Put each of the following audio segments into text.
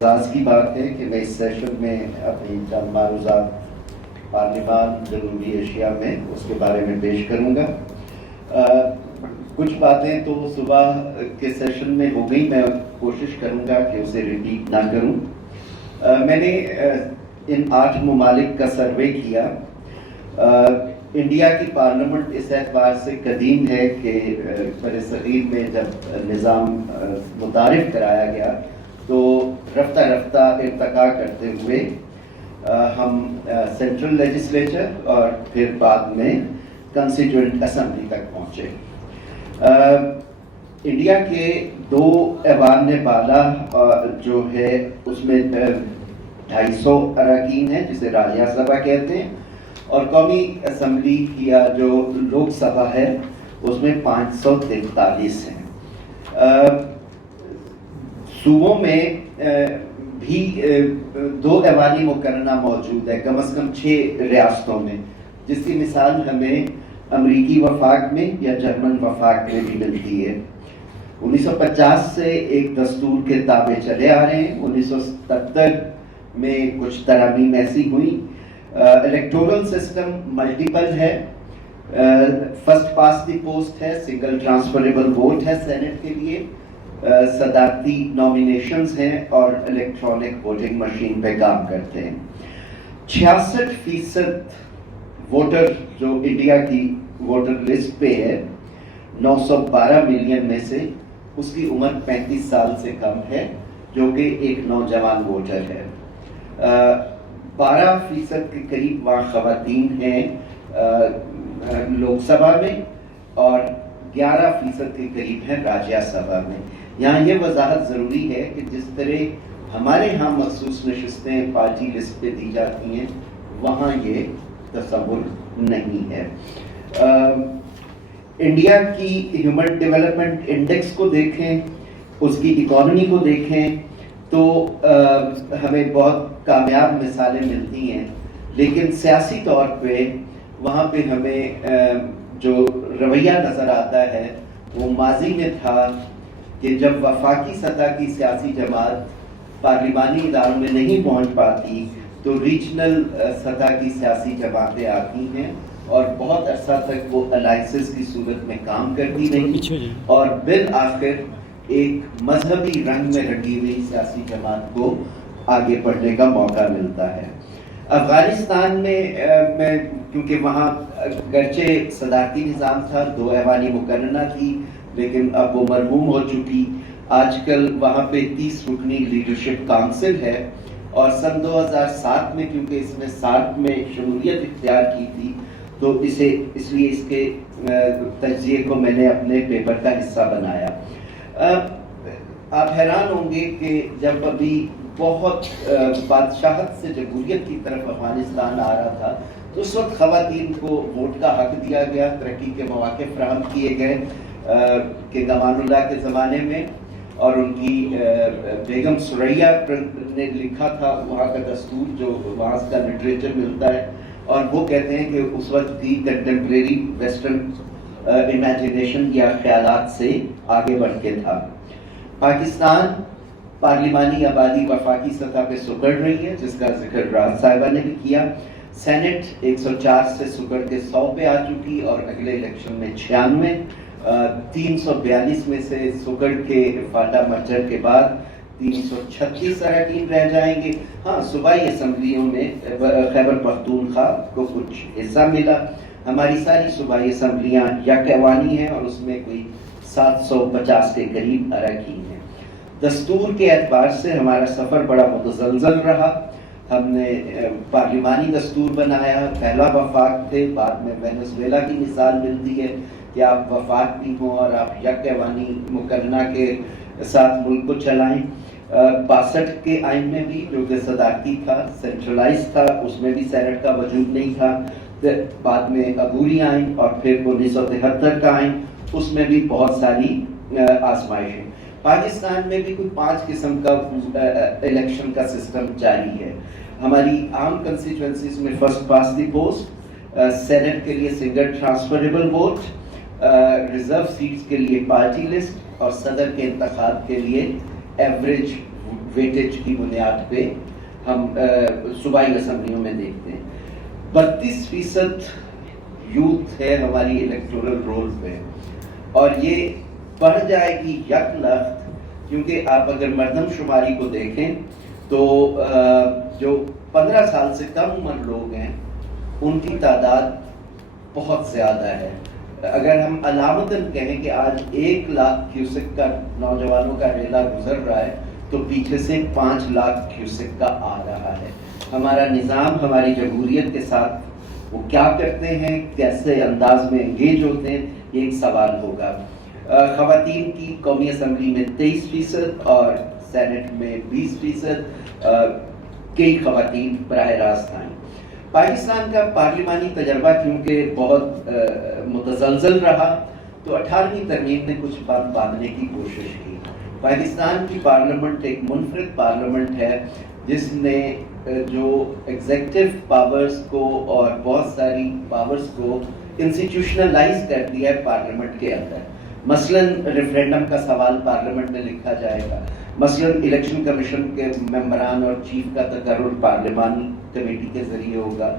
اعزاز کی بات ہے کہ میں اس سیشن میں اپنی چند معروضات پارلیمان جنوبی ایشیا میں اس کے بارے میں پیش کروں گا۔ کچھ باتیں تو صبح کے سیشن میں ہو گئی، میں کوشش کروں گا کہ اسے ریپیٹ نہ کروں۔ میں نے ان 8 ممالک کا سروے کیا۔ انڈیا کی پارلیمنٹ اس اعتبار سے قدیم ہے کہ برصغیر میں جب نظام متعارف کرایا گیا تو رفتہ رفتہ ارتقا کرتے ہوئے ہم سینٹرل لیجسلیچر اور پھر بعد میں کنسٹیٹوئنٹ اسمبلی تک پہنچے۔ انڈیا کے 2 ایوان بالا جو ہے اس میں 250 اراکین ہیں جسے راجیہ سبھا کہتے ہیں، اور قومی اسمبلی یا جو لوک سبھا ہے اس میں 543 ہیں۔ صوبوں میں بھی 2 ایوانی مقرنہ موجود ہے، کم از کم 6 ریاستوں میں، جس کی مثال ہمیں امریکی وفاق میں یا جرمن وفاق میں بھی ملتی ہے۔ 1950 سے ایک دستور کے تابع چلے آ رہے ہیں۔ 1977 میں کچھ ترامیم ایسی ہوئی۔ الیکٹورل سسٹم ملٹیپل ہے، فرسٹ پاس دی پوسٹ ہے، سنگل ٹرانسفریبل ووٹ ہے سینٹ کے لیے، صدارتی نامینیشنز ہیں اور الیکٹرانک ووٹنگ مشین پہ کام کرتے ہیں۔ 66% ووٹر جو انڈیا کی ووٹر لسٹ پہ ہے 912 ملین میں سے اس کی عمر 35 سال سے کم ہے، جو کہ ایک نوجوان ووٹر ہے۔ 12% کے قریب وہاں خواتین ہیں لوک سبھا میں، اور 11% کے قریب ہیں راجیہ سبھا میں۔ یہاں یہ وضاحت ضروری ہے کہ جس طرح ہمارے ہاں مخصوص نشستیں پارٹی لسٹ پہ دی جاتی ہیں، وہاں یہ تصور نہیں ہے۔ انڈیا کی ہیومن ڈیولپمنٹ انڈیکس کو دیکھیں، اس کی اکانومی کو دیکھیں تو ہمیں بہت کامیاب مثالیں ملتی ہیں، لیکن سیاسی طور پہ وہاں پہ ہمیں جو رویہ نظر آتا ہے وہ ماضی میں تھا کہ جب وفاقی سطح کی سیاسی جماعت پارلیمانی اداروں میں نہیں پہنچ پاتی تو ریجنل سطح کی سیاسی جماعتیں آتی ہیں اور بہت عرصہ تک وہ الائنسز کی صورت میں کام کرتی رہی، اور بالآخر ایک مذہبی رنگ میں رنگی ہوئی سیاسی جماعت کو آگے بڑھنے کا موقع ملتا ہے۔ افغانستان میں کیونکہ وہاں گرچہ صدارتی نظام تھا، 2 ایوانی مقرنہ تھی، لیکن اب وہ مرحوم ہو چکی۔ آج کل وہاں پہ 30 رکنی لیڈرشپ کونسل ہے، اور سن 2007 میں کیونکہ اس نے 60 میں شمولیت اختیار کی تھی تو اس لیے اس کے تجزیے کو میں نے اپنے پیپر کا حصہ بنایا۔ آپ حیران ہوں گے کہ جب ابھی بہت بادشاہت سے جمہوریت کی طرف افغانستان آ رہا تھا تو اس وقت خواتین کو ووٹ کا حق دیا گیا، ترقی کے مواقع فراہم کیے گئے کہ گمان اللہ کے زمانے میں، اور ان کی بیگم سریا نے لکھا تھا وہاں کا دستور جو وہاں کا لٹریچر ملتا ہے، اور وہ کہتے ہیں کہ اس وقت کی کنٹمپریری ویسٹرن امیجنیشن یا خیالات سے آگے بڑھ کے تھا۔ پاکستان پارلیمانی آبادی وفاقی سطح پہ سکڑ رہی ہے، جس کا ذکر راز صاحبہ نے بھی کیا۔ سینٹ 104 سے سکڑ کے 100 پہ آ چکی، اور اگلے الیکشن میں 96، 342 میں سے سکڑ کے فاٹا مرجر کے بعد 336 اراکین رہ جائیں گے۔ ہاں، صوبائی اسمبلیوں میں خیبر پختونخوا کو کچھ حصہ ملا۔ ہماری ساری صوبائی اسمبلیاں یک ایوانی ہیں اور اس میں کوئی 750 کے قریب اراکین ہیں۔ دستور کے اعتبار سے ہمارا سفر بڑا متزلزل رہا۔ ہم نے پارلیمانی دستور بنایا، پہلا وفاق تھے، بعد میں وینزویلا کی مثال ملتی ہے کہ آپ وفاق بھی ہوں اور آپ یک ایوانی مقرنہ کے ساتھ ملک کو چلائیں۔ 62 کے آئین میں بھی جو کہ صدارتی تھا، سینٹرلائز تھا، اس میں بھی سینٹ کا وجود نہیں تھا۔ بعد میں عبوری آئین اور پھر 1973 کا آئین، اس میں بھی بہت ساری آزمائشیں۔ پاکستان میں بھی کوئی 5 قسم کا الیکشن کا سسٹم جاری ہے۔ ہماری عام کنسٹیچوئنسیز میں first past the post, senate کے لیے single transferable vote, reserve seats کے لیے پارٹی لسٹ، اور صدر کے انتخاب کے لیے ایوریج ویٹیج کی بنیاد پہ ہم صوبائی اسمبلیوں میں دیکھتے ہیں. 32% یوتھ ہے ہماری الیکٹورل رول پہ, اور یہ بڑھ جائے گی 1,00,000, کیونکہ آپ اگر مردم شماری کو دیکھیں تو جو 15 سال سے کم عمر لوگ ہیں ان کی تعداد بہت زیادہ ہے. اگر ہم علامتاً کہیں کہ آج 1,00,000 کیوسک کا نوجوانوں کا ریلا گزر رہا ہے تو پیچھے سے 5,00,000 کیوسک کا آ رہا ہے. ہمارا نظام ہماری جمہوریت کے ساتھ وہ کیا کرتے ہیں, کیسے انداز میں انگیج ہوتے ہیں, یہ ایک سوال ہوگا. خواتین کی قومی اسمبلی میں 23% اور سینٹ میں 20%, کئی خواتین براہ راست آئیں. پاکستان کا پارلیمانی تجربہ کیونکہ بہت متزلزل رہا تو 18ویں ترمیم نے کچھ بات باندھنے کی کوشش کی. پاکستان کی پارلیمنٹ ایک منفرد پارلیمنٹ ہے جس نے جو ایگزیکٹو پاورز کو اور بہت ساری پاورز کو انسٹیٹیوشنلائز کر دیا ہے پارلیمنٹ کے اندر. مثلاً ریفرینڈم کا سوال پارلیمنٹ میں لکھا جائے گا, مثلاً الیکشن کمیشن کے ممبران اور چیف کا تقرر پارلیمانی کمیٹی کے ذریعے ہوگا,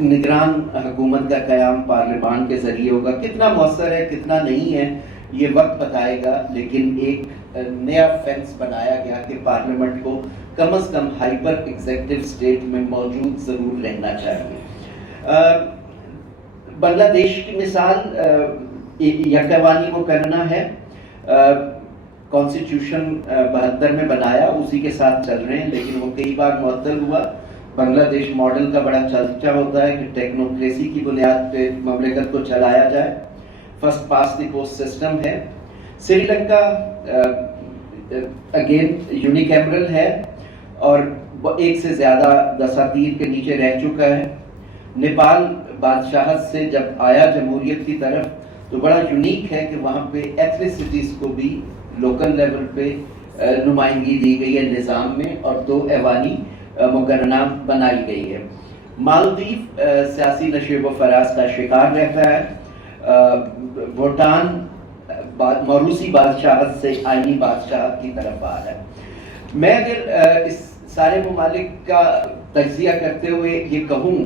نگران حکومت کا قیام پارلیمان کے ذریعے ہوگا. کتنا مؤثر ہے کتنا نہیں ہے یہ وقت بتائے گا, لیکن ایک نیا فینس بنایا گیا کہ پارلیمنٹ کو کم از کم ہائپر ایگزیکٹو اسٹیٹ میں موجود ضرور رہنا چاہیے. بنگلہ دیش کی مثال یکوانی کو کرنا ہے. کانسٹیٹیوشن 72 میں بنایا, اسی کے ساتھ چل رہے ہیں, لیکن وہ کئی بار معطل ہوا. بنگلہ دیش ماڈل کا بڑا چرچا ہوتا ہے کہ ٹیکنوکریسی کی بنیاد پہ مملکت کو چلایا جائے, first past the post system ہے. سری لنکا اگین یونیکیمرل ہے اور ایک سے زیادہ دساتیر کے نیچے رہ چکا ہے. نیپال بادشاہت سے جب آیا جمہوریت کی طرف تو بڑا یونیک ہے کہ وہاں پہ ایتھنیسٹیز کو بھی لوکل لیول پہ نمائندگی دی گئی ہے نظام میں, اور 2 ایوانی مقررہ بنائی گئی ہے. مالدیپ سیاسی نشیب و فراز کا شکار رہتا ہے. بھوٹان موروثی بادشاہت سے آئینی بادشاہت کی طرف آ رہا ہے. میں اگر اس سارے ممالک کا تجزیہ کرتے ہوئے یہ کہوں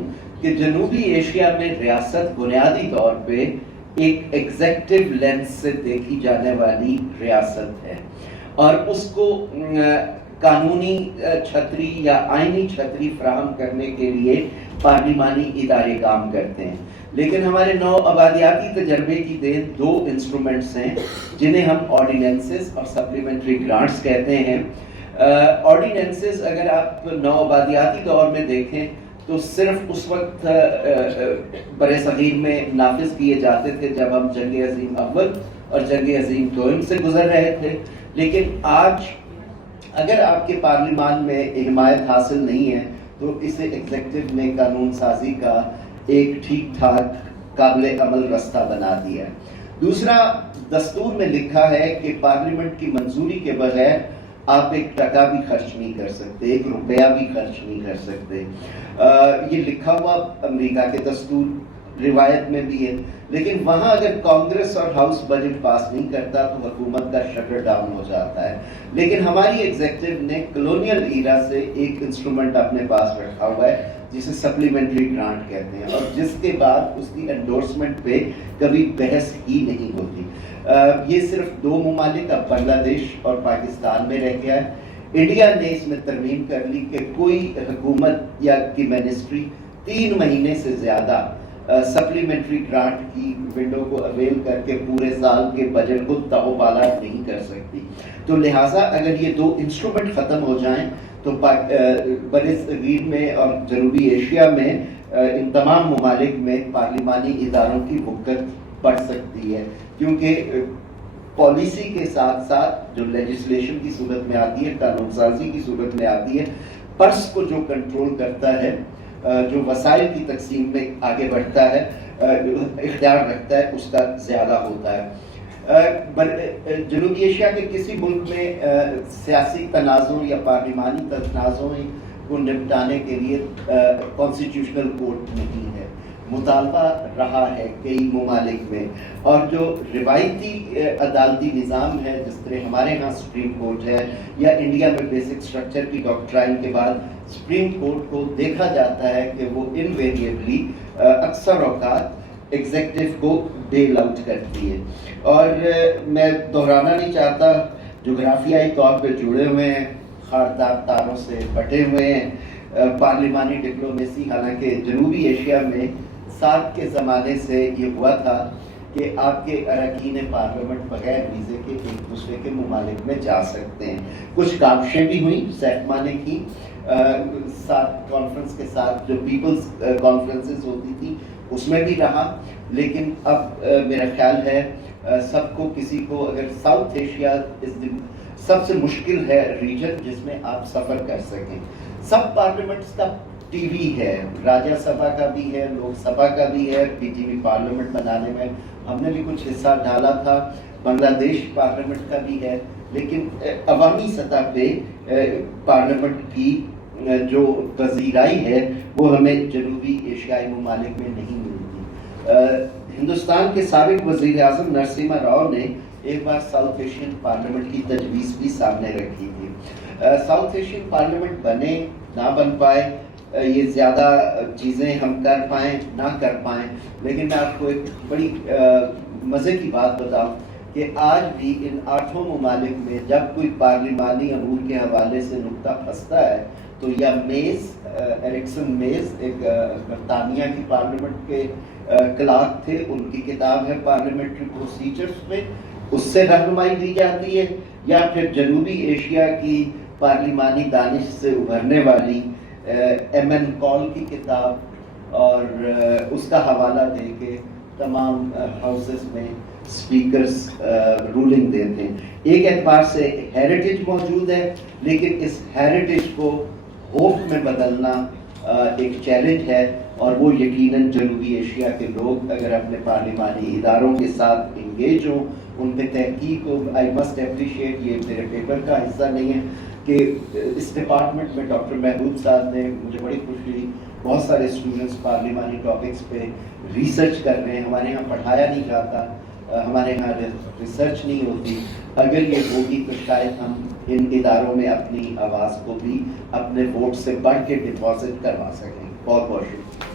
کہ جنوبی ایشیا میں ریاست بنیادی طور پہ ایک ایگزیکٹو لینس سے دیکھی جانے والی ریاست ہے, اور اس کو قانونی چھتری یا آئینی چھتری فراہم کرنے کے لیے پارلیمانی ادارے کام کرتے ہیں. لیکن ہمارے نو آبادیاتی تجربے کی دین 2 انسٹرومنٹس ہیں جنہیں ہم آرڈیننسز اور سپلیمنٹری گرانٹس کہتے ہیں. آرڈیننسز اگر آپ نو آبادیاتی دور میں دیکھیں تو صرف اس وقت بر صغیر میں نافذ کیے جاتے تھے جب ہم جنگ عظیم اول اور جنگ عظیم دوم سے گزر رہے تھے. لیکن آج اگر آپ کے پارلیمان میں حمایت حاصل نہیں ہے تو اسے ایگزیکٹو نے قانون سازی کا ایک ٹھیک ٹھاک قابل عمل رستہ بنا دیا ہے. دوسرا, دستور میں لکھا ہے کہ پارلیمنٹ کی منظوری کے بغیر آپ 1 ٹکا بھی خرچ نہیں کر سکتے, 1 روپیہ بھی خرچ نہیں کر سکتے. یہ لکھا ہوا امریکہ کے دستور روایت میں بھی ہے, لیکن وہاں اگر کانگریس اور ہاؤس بجٹ پاس نہیں کرتا تو حکومت کا شٹر ڈاؤن ہو جاتا ہے. لیکن ہماری ایگزیکٹو نے کلونیل ایرا سے ایک انسٹرومنٹ اپنے پاس رکھا ہوا ہے جسے سپلیمنٹری گرانٹ کہتے ہیں, اور جس کے بعد اس کی انڈورسمنٹ پہ کبھی بحث ہی نہیں ہوتی. یہ صرف 2 ممالک اب بنگلہ دیش اور پاکستان میں رہ گیا ہے. انڈیا نے اس میں ترمیم کر لی کہ کوئی حکومت یا کی منسٹری 3 مہینے سے زیادہ سپلیمنٹری گرانٹ کی ونڈو کو اویل کر کے پورے سال کے بجٹ کو تہو بالا نہیں کر سکتی. تو لہٰذا اگر یہ 2 انسٹرومنٹ ختم ہو جائیں تو بر صغیر میں اور جنوبی ایشیا میں ان تمام ممالک میں پارلیمانی اداروں کی وقت بڑھ سکتی ہے, کیونکہ پالیسی کے ساتھ ساتھ جو لیجسلیشن کی صورت میں آتی ہے, قانون سازی کی صورت میں آتی ہے, پرس کو جو کنٹرول کرتا ہے, جو وسائل کی تقسیم میں آگے بڑھتا ہے, اختیار رکھتا ہے, اس کا زیادہ ہوتا ہے. جنوبی ایشیا کے کسی ملک میں سیاسی تنازع یا پارلیمانی تنازع کو نپٹانے کے لیے کانسٹیٹیوشنل کورٹ نہیں ہے. مطالبہ رہا ہے کئی ممالک میں، اور جو روایتی عدالتی نظام ہے جس طرح ہمارے ہاں سپریم کورٹ ہے یا انڈیا میں بیسک اسٹرکچر کی ڈاکٹرائن کے بعد سپریم کورٹ کو دیکھا جاتا ہے کہ وہ انویریبلی اکثر اوقات ایگزیکٹو کو بیل آؤٹ کرتی ہے. اور میں دہرانا نہیں چاہتا، جغرافیائی طور پہ جڑے ہوئے ہیں، خاردار تاروں سے بٹے ہوئے ہیں. پارلیمانی ڈپلومیسی، حالانکہ جنوبی ایشیا میں ساتھ کے زمانے سے یہ ہوا تھا کہ آپ کے اراکین پارلیمنٹ بغیر ویزے کے ایک دوسرے کے ممالک میں جا سکتے ہیں. کچھ کاوشیں بھی ہوئیں سیفما نے کی، ساتھ کانفرنس کے ساتھ جو پیپلز کانفرنسز ہوتی تھی اس میں بھی رہا. لیکن اب میرا خیال ہے سب کو، کسی کو اگر ساؤتھ ایشیا سب سے مشکل ہے ریجن جس میں آپ سفر کر سکیں. سب پارلیمنٹس کا ٹی وی ہے، راجیہ سبھا کا بھی ہے، لوک سبھا کا بھی ہے. پی ٹی وی پارلیمنٹ بنانے میں ہم نے بھی کچھ حصہ ڈالا تھا، بنگلہ دیش پارلیمنٹ کا بھی ہے. لیکن عوامی سطح پہ پارلیمنٹ کی جو پذیرائی ہے وہ ہمیں جنوبی ایشیائی ممالک میں نہیں ملتی. ہندوستان کے سابق وزیر اعظم نرسمہا راؤ نے ایک بار ساؤتھ ایشین پارلیمنٹ کی تجویز بھی سامنے رکھی تھی. ساؤتھ ایشین پارلیمنٹ بنے نہ بن پائے، یہ زیادہ چیزیں ہم کر پائیں نہ کر پائیں، لیکن میں آپ کو ایک بڑی مزے کی بات بتاؤں کہ آج بھی ان 8 ممالک میں جب کوئی پارلیمانی امور کے حوالے سے نکتہ پھنستا ہے تو یا میز، ایرکسن میز، ایک برطانیہ کی پارلیمنٹ کے کلارک تھے، ان کی کتاب ہے پارلیمنٹری پروسیجرز میں، اس سے رہنمائی دی جاتی ہے، یا پھر جنوبی ایشیا کی پارلیمانی دانش سے ابھرنے والی ایم این کال کی کتاب، اور اس کا حوالہ دے کے تمام ہاؤسز میں اسپیکرز رولنگ دیتے ہیں. ایک اعتبار سے ہیریٹیج موجود ہے، لیکن اس ہیریٹیج کو ہوپ میں بدلنا ایک چیلنج ہے، اور وہ یقیناً جنوبی ایشیا کے لوگ اگر اپنے پارلیمانی اداروں کے ساتھ انگیج ہوں، ان پہ تحقیق ہو. آئی مسٹ اپریشیٹ، یہ میرے پیپر کا حصہ نہیں ہے کہ اس ڈپارٹمنٹ میں ڈاکٹر محبوب صاحب نے، مجھے بڑی خوشی ہوئی، بہت سارے اسٹوڈنٹس پارلیمانی ٹاپکس پہ ریسرچ کر رہے ہیں. ہمارے یہاں پڑھایا نہیں جاتا، ہمارے یہاں ریسرچ نہیں ہوتی. اگر یہ ہوگی تو شاید ہم ان اداروں میں اپنی آواز کو بھی اپنے ووٹ سے بڑھ کے ڈپازٹ کروا سکیں. بہت بہت شکریہ.